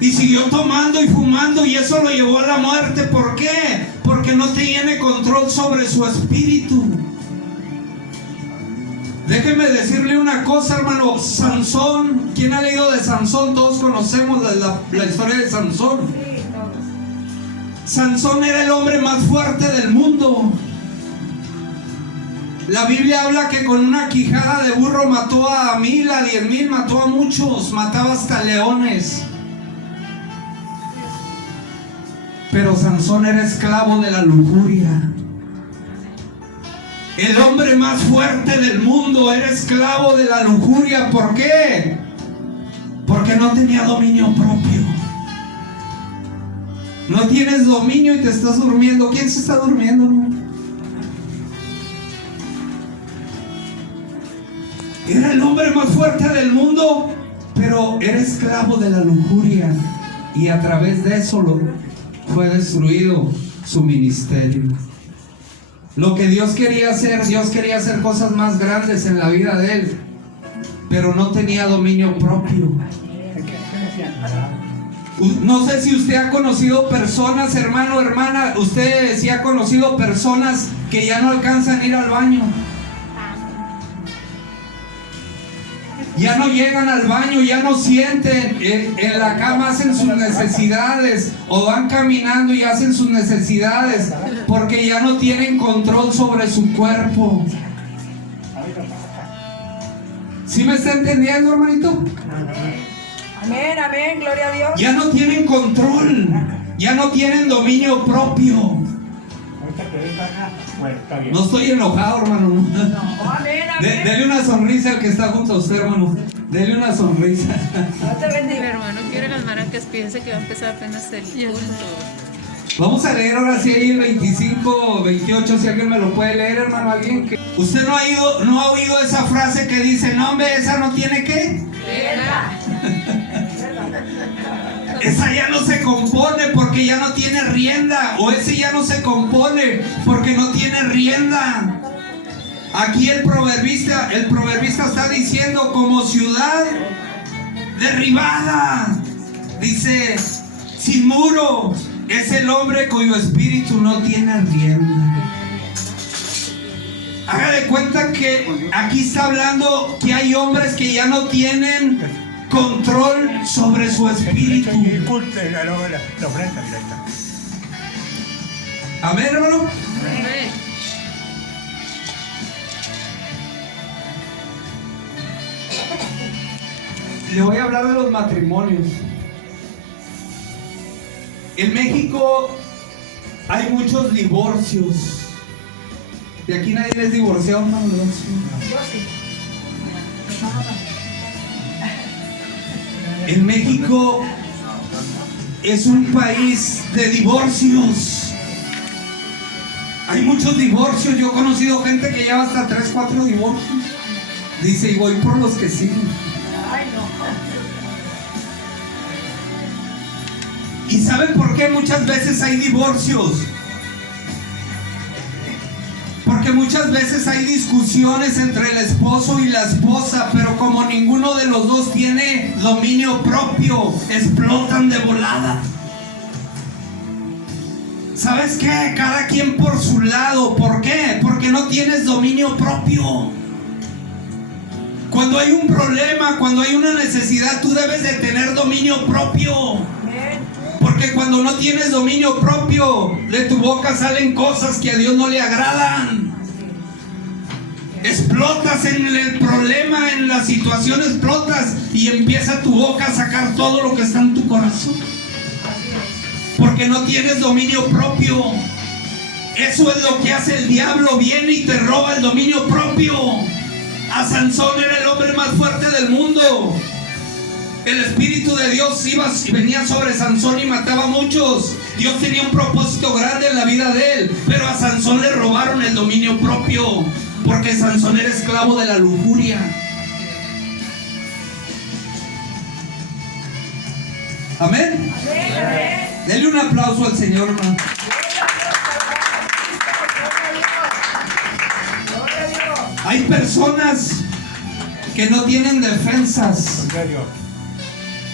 Y siguió tomando y fumando, y eso lo llevó a la muerte. ¿Por qué? Porque no tiene control sobre su espíritu. Déjeme decirle una cosa, hermano. Sansón, ¿quién ha leído de Sansón? Todos conocemos la historia de Sansón. Sansón era el hombre más fuerte del mundo. La Biblia habla que con una quijada de burro mató a 1000, a 10,000, mató a muchos, mataba hasta leones. Pero Sansón era esclavo de la lujuria. El hombre más fuerte del mundo era esclavo de la lujuria. ¿Por qué? Porque no tenía dominio propio. No tienes dominio y te estás durmiendo. ¿Quién se está durmiendo, hermano? Era el hombre más fuerte del mundo, pero era esclavo de la lujuria. Y a través de eso fue destruido su ministerio. Lo que Dios quería hacer cosas más grandes en la vida de él, pero no tenía dominio propio. No sé si usted ha conocido personas, hermano, hermana, usted sí ha conocido personas que ya no alcanzan a ir al baño. Ya no llegan al baño, ya no sienten, en la cama hacen sus necesidades, o van caminando y hacen sus necesidades, porque ya no tienen control sobre su cuerpo. ¿Sí me está entendiendo, hermanito? Amén, amén, gloria a Dios. Ya no tienen control, ya no tienen dominio propio. No estoy enojado, hermano. No, amén, amén. Dele una sonrisa al que está junto a usted, hermano. Dele una sonrisa. Dios te bendiga. Mi hermano quiere las maracas, piensa que va a empezar apenas el culto. Vamos a leer ahora sí ahí el 25, 28, si alguien me lo puede leer, hermano, alguien que... Usted no ha oído esa frase que dice, no, hombre, esa no tiene ¿qué? Esa ya no se compone porque ya no tiene rienda, o ese ya no se compone porque no tiene rienda. Aquí el proverbista está diciendo, como ciudad derribada, dice, sin muro, es el hombre cuyo espíritu no tiene rienda. Haga de cuenta que aquí está hablando que hay hombres que ya no tienen control sobre su espíritu. Amén, hermano. Amén. Le voy a hablar de los matrimonios. En México hay muchos divorcios. De aquí nadie es divorciado, hermano. Yo sí. En México es un país de divorcios. Hay muchos divorcios. Yo he conocido gente que lleva hasta 3, 4 divorcios. Dice, y voy por los que siguen. Ay, no. ¿Y saben por qué muchas veces hay divorcios? Porque muchas veces hay discusiones entre el esposo y la esposa, pero como ninguno de los dos tiene dominio propio, explotan de volada. ¿Sabes qué? Cada quien por su lado. ¿Por qué? Porque no tienes dominio propio. Cuando hay un problema, cuando hay una necesidad, tú debes de tener dominio propio. Porque cuando no tienes dominio propio, de tu boca salen cosas que a Dios no le agradan. Explotas en el problema, en la situación explotas y empieza tu boca a sacar todo lo que está en tu corazón. Porque no tienes dominio propio. Eso es lo que hace el diablo, viene y te roba el dominio propio. A Sansón era el hombre más fuerte del mundo. El Espíritu de Dios iba y venía sobre Sansón y mataba a muchos. Dios tenía un propósito grande en la vida de él, pero a Sansón le robaron el dominio propio, porque Sansón era esclavo de la lujuria. Amén. Denle un aplauso al Señor, hermano. Hay personas que no tienen defensas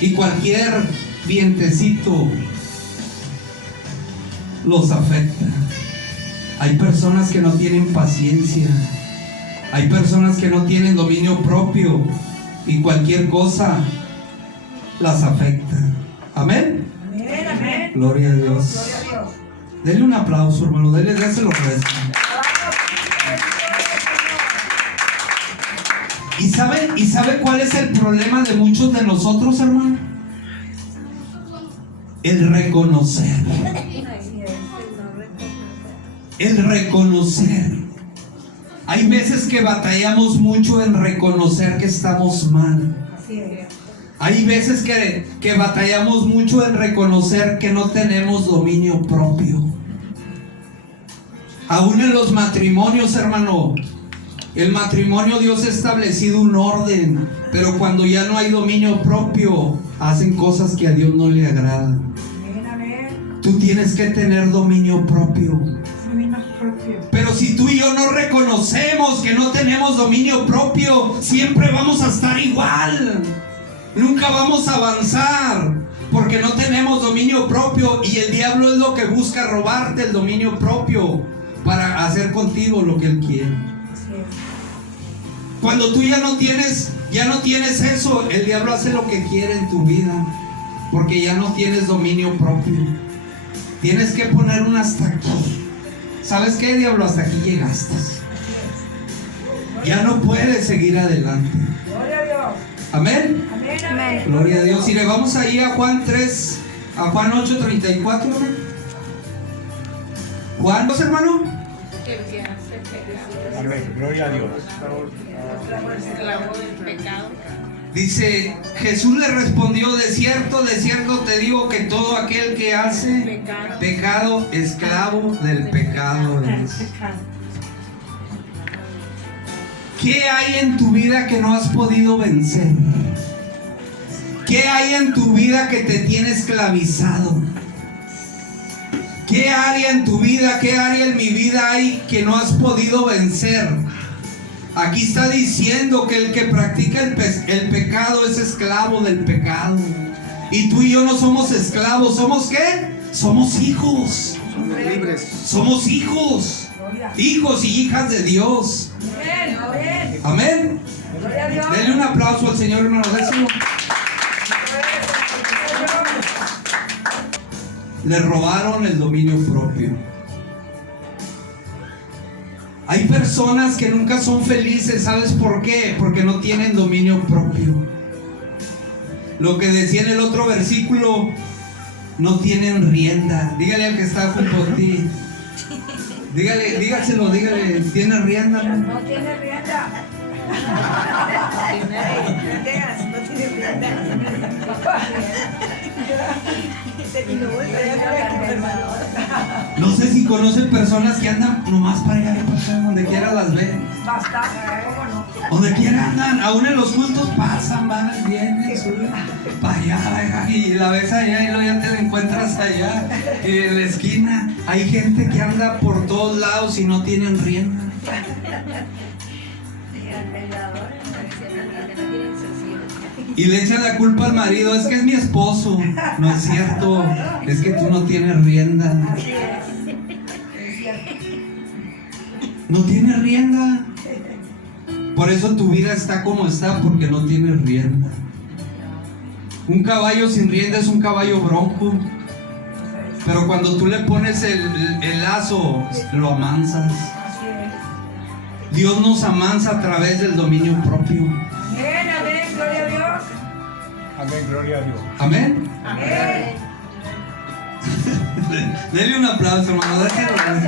y cualquier vientecito los afecta. Hay personas que no tienen paciencia. Hay personas que no tienen dominio propio y cualquier cosa las afecta. Amén. Amén, amén. Gloria a Dios. Gloria a Dios. Denle un aplauso, hermano. Déselo resto. ¿Y sabe cuál es el problema de muchos de nosotros, hermano? El reconocer. El reconocer. Hay veces que batallamos mucho en reconocer que estamos mal. Así es. Hay veces que batallamos mucho en reconocer que no tenemos dominio propio. Aún en los matrimonios, hermano, el matrimonio Dios ha establecido un orden, pero cuando ya no hay dominio propio, hacen cosas que a Dios no le agradan. Amén, amén. Tú tienes que tener dominio propio. Dominio propio. Pero si tú y yo no reconocemos que no tenemos dominio propio, siempre vamos a estar igual. Nunca vamos a avanzar porque no tenemos dominio propio, y el diablo es lo que busca, robarte el dominio propio para hacer contigo lo que él quiere. Así es. Cuando tú ya no tienes eso, el diablo hace lo que quiere en tu vida porque ya no tienes dominio propio. Tienes que poner un hasta aquí. ¿Sabes qué, diablo? Hasta aquí llegaste. Ya no puedes seguir adelante. Gloria a Dios. Amén. Amén, amén. Gloria a Dios. Y le vamos ahí a Juan 3, a Juan 8:34. Juan 2, hermano. El que hace pecado. Amén. Gloria a Dios. Esclavo del pecado. Dice, Jesús le respondió: de cierto te digo que todo aquel que hace pecado, esclavo del pecado es. ¿Qué hay en tu vida que no has podido vencer? ¿Qué hay en tu vida que te tiene esclavizado? ¿Qué área en tu vida, qué área en mi vida hay que no has podido vencer? Aquí está diciendo que el que practica el pecado es esclavo del pecado. Y tú y yo no somos esclavos. ¿Somos qué? Somos hijos. Somos libres. Somos hijos. Gloria. Hijos y hijas de Dios. Amén, amén. Amén. Gloria a Dios. Denle un aplauso al Señor, hermano. Déselo. Le robaron el dominio propio. Hay personas que nunca son felices. ¿Sabes por qué? Porque no tienen dominio propio. Lo que decía en el otro versículo, no tienen rienda. Dígale al que está junto a ti. Dígaselo, ¿tiene rienda? No tiene rienda. No tengas, no tiene rienda. No sé si conocen personas que andan nomás para allá, donde quiera las ven. Bastante, ¿cómo no? Donde quiera andan, aún en los cultos pasan, van, vienen, suben para allá, y la ves allá y luego ya te la encuentras allá, en la esquina. Hay gente que anda por todos lados y no tienen rienda. Y le echan la culpa al marido: es que es mi esposo. No es cierto, es que tú no tienes rienda. Así es. No tienes rienda. Por eso tu vida está como está, porque no tienes rienda. Un caballo sin rienda es un caballo bronco. Pero cuando tú le pones el lazo, lo amansas. Así es. Dios nos amansa a través del dominio propio. Amén, amén. Gloria a Dios. Amén. Gloria a Dios. Amén. Amén. Dele un aplauso, hermano. Déjelo. Te alabamos.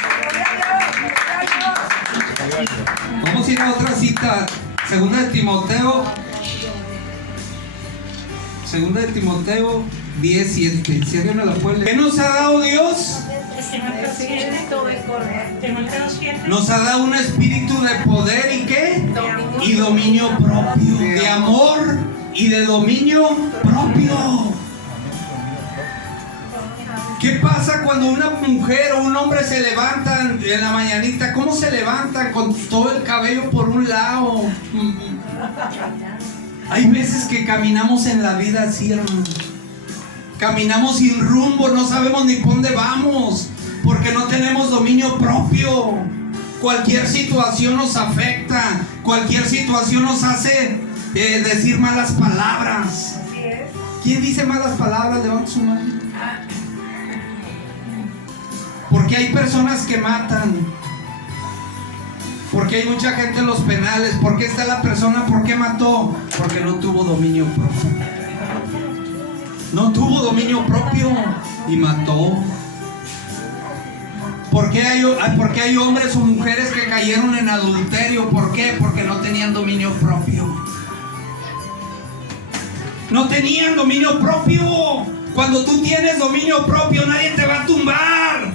Gloria a Dios. Gloria a Dios. Gloria a Dios. Vamos a ir a otra cita. Segunda de Timoteo 10:7. Ciérrenme la puerta. ¿Qué nos ha dado Dios? Nos ha dado un espíritu de poder y ¿qué? Y dominio propio. De amor y de dominio propio. ¿Qué pasa cuando una mujer o un hombre se levantan en la mañanita? ¿Cómo se levantan? Con todo el cabello por un lado. Hay veces que caminamos en la vida así, hermano. Caminamos sin rumbo, no sabemos ni por dónde vamos, porque no tenemos dominio propio. Cualquier situación nos afecta, cualquier situación nos hace decir malas palabras. Así es. ¿Quién dice malas palabras? Levanta su mano. Porque hay personas que matan. Porque hay mucha gente en los penales. ¿Por qué está la persona? ¿Por qué mató? Porque no tuvo dominio propio. No tuvo dominio propio y mató. ¿Por qué hay hombres o mujeres que cayeron en adulterio? ¿Por qué? Porque no tenían dominio propio. No tenían dominio propio. Cuando tú tienes dominio propio, nadie te va a tumbar.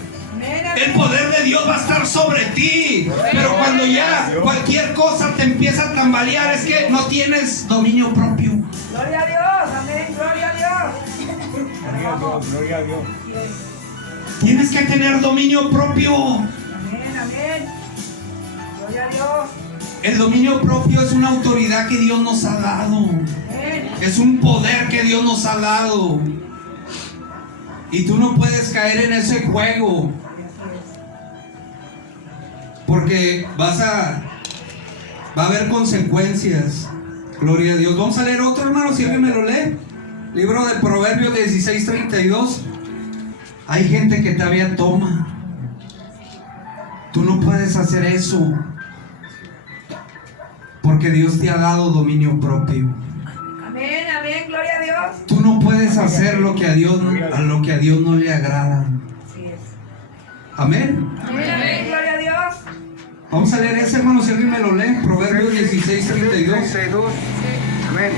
El poder de Dios va a estar sobre ti. Pero cuando ya cualquier cosa te empieza a tambalear, es que no tienes dominio propio. Gloria a Dios, amén, gloria a Dios. Gloria a Dios, gloria a Dios. Tienes que tener dominio propio. Amén, amén. Gloria a Dios. El dominio propio es una autoridad que Dios nos ha dado. Amén. Es un poder que Dios nos ha dado. Y tú no puedes caer en ese juego. Porque va a haber consecuencias. Gloria a Dios. Vamos a leer otro, hermano, si alguien me lo lee. Libro de Proverbios 16:32. Hay gente que todavía toma. Tú no puedes hacer eso. Porque Dios te ha dado dominio propio. Amén, amén, gloria a Dios. Tú no puedes hacer lo que a Dios no le agrada. Así es. Amén. Amén, amén, gloria a Dios. Vamos a leer ese, hermano, si alguien me lo lee. Proverbios 16:32. 32. Amén.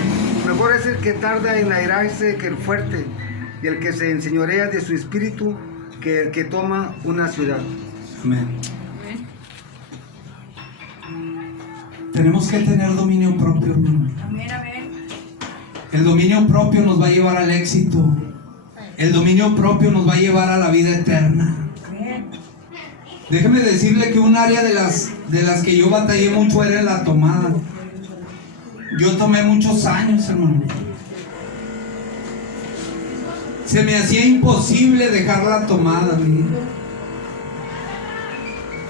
Mejor es el que tarda en airarse que el fuerte, y el que se enseñorea de su espíritu que el que toma una ciudad. Amén. Tenemos que tener dominio propio, hermano. Amén, amén. El dominio propio nos va a llevar al éxito. El dominio propio nos va a llevar a la vida eterna. Amén. Déjeme decirle que un área de las que yo batallé mucho era en la tomada. Yo tomé muchos años, hermano. Se me hacía imposible dejar la tomada, mire.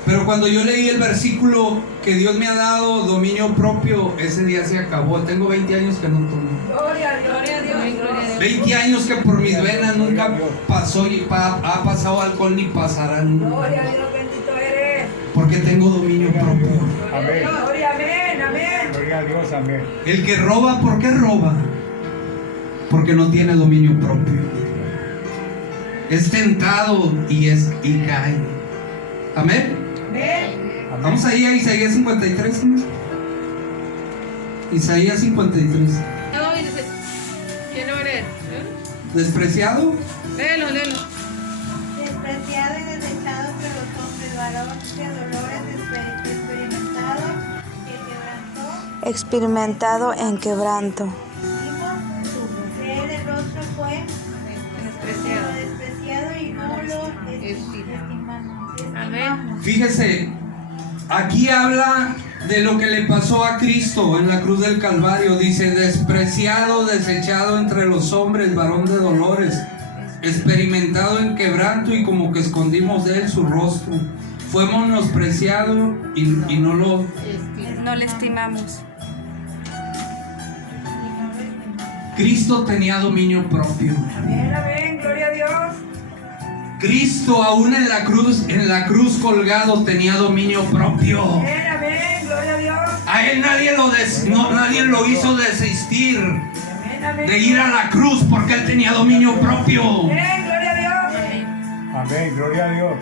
Pero cuando yo leí el versículo que Dios me ha dado dominio propio, ese día se acabó. Tengo 20 años que no tomo. Gloria a Dios, gloria a Dios. 20 años que por mis venas nunca pasó y ha pasado alcohol ni pasará nunca. Gloria a Dios, bendito eres. Porque tengo dominio propio. Amén. Gloria, amén, amén. Gloria a Dios, amén. El que roba, ¿por qué roba? Porque no tiene dominio propio. Es tentado y cae. Amén. Amén. Vamos ahí a Isaías 53. ¿No? Isaías 53. No, dice, ¿quién lo lee? ¿Despreciado? Léelo. Despreciado y desechado entre los hombres, varón de dolores, experimentado en quebranto. Él el rostro fue despreciado y no lo estimamos. Amén. Fíjese, aquí habla de lo que le pasó a Cristo en la cruz del Calvario. Dice, despreciado, desechado entre los hombres, varón de dolores, experimentado en quebranto, y como que escondimos de él su rostro. Fue menospreciado y no le estimamos. Cristo tenía dominio propio. Amén, amén, gloria a Dios. Cristo aún en la cruz colgado tenía dominio propio. Amén, amén, gloria a Dios. A él nadie lo hizo desistir Amén, amén. de ir a la cruz porque él tenía dominio propio. Amén, gloria a Dios. Amén, gloria a Dios.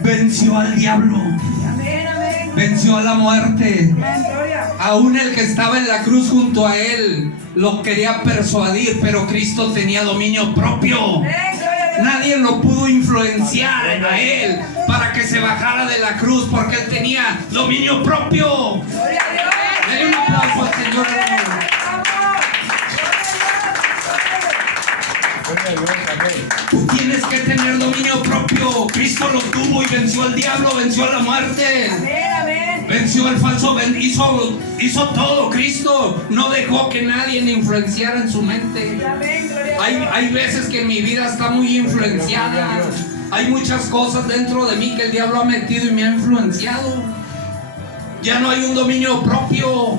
Venció al diablo, Amén, amén. venció a la muerte. Amén, gloria. Aún el que estaba en la cruz junto a él lo quería persuadir, pero Cristo tenía dominio propio. Amén, gloria a Dios. Nadie lo pudo influenciar a él para que se bajara de la cruz porque él tenía dominio propio. Gloria a Dios. Denle un aplauso al Señor, hermano. Vamos. Gloria a Dios, amén. Tú tienes que tener dominio propio. Cristo lo tuvo y venció al diablo, venció a la muerte. Amén, amén. Venció el falso, hizo todo. Cristo no dejó que nadie le influenciara en su mente. Amén, gloria a Dios. Hay veces que mi vida está muy influenciada. Hay muchas cosas dentro de mí que el diablo ha metido y me ha influenciado. Ya no hay un dominio propio.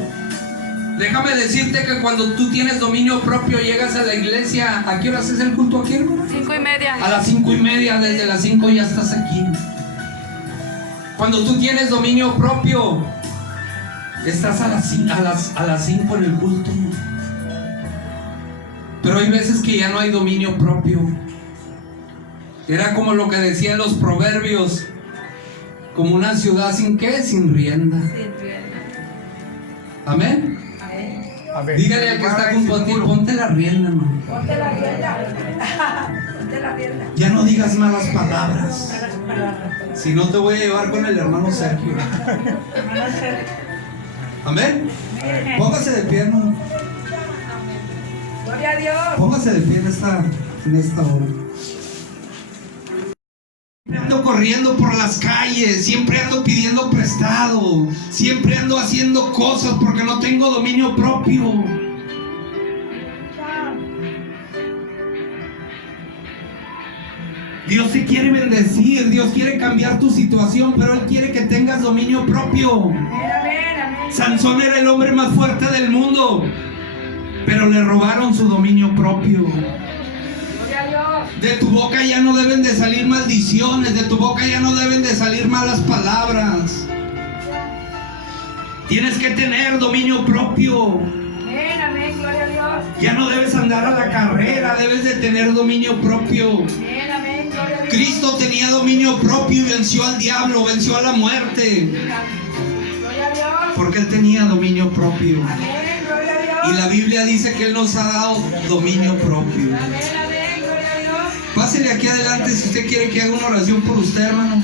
Déjame decirte que cuando tú tienes dominio propio, llegas a la iglesia. ¿A qué horas es el culto aquí, hermano? 5:30. A las 5:30, desde las 5 ya estás aquí. Cuando tú tienes dominio propio, estás a las 5 en el culto. Pero hay veces que ya no hay dominio propio. Era como lo que decían los proverbios, como una ciudad sin qué, sin rienda. Amén. Amén. Dígale al que está junto a ti, ponte la rienda, hermano. Ponte la rienda. Ponte la rienda. Ya no digas malas palabras. Si no, te voy a llevar con el hermano Sergio. Amén. Póngase de pie, hermano. Gloria a Dios. Póngase de pie en esta hora. Ando corriendo por las calles, siempre ando pidiendo prestado, siempre ando haciendo cosas porque no tengo dominio propio. Dios te quiere bendecir, Dios quiere cambiar tu situación, pero Él quiere que tengas dominio propio. Amén, amén. Sansón era el hombre más fuerte del mundo, pero le robaron su dominio propio. Gloria a Dios. De tu boca ya no deben de salir maldiciones, de tu boca ya no deben de salir malas palabras. Tienes que tener dominio propio. Amén, amén. Gloria a Dios. Ya no debes andar a la carrera, debes de tener dominio propio. Amén, amén. Gloria a Dios. Cristo tenía dominio propio y venció al diablo, venció a la muerte, Gloria a Dios. porque Él tenía dominio propio. Amén, gloria a Dios. Y la Biblia dice que Él nos ha dado dominio propio. Amén, amén. Gloria a Dios. Pásele aquí adelante si usted quiere que haga una oración por usted, hermano.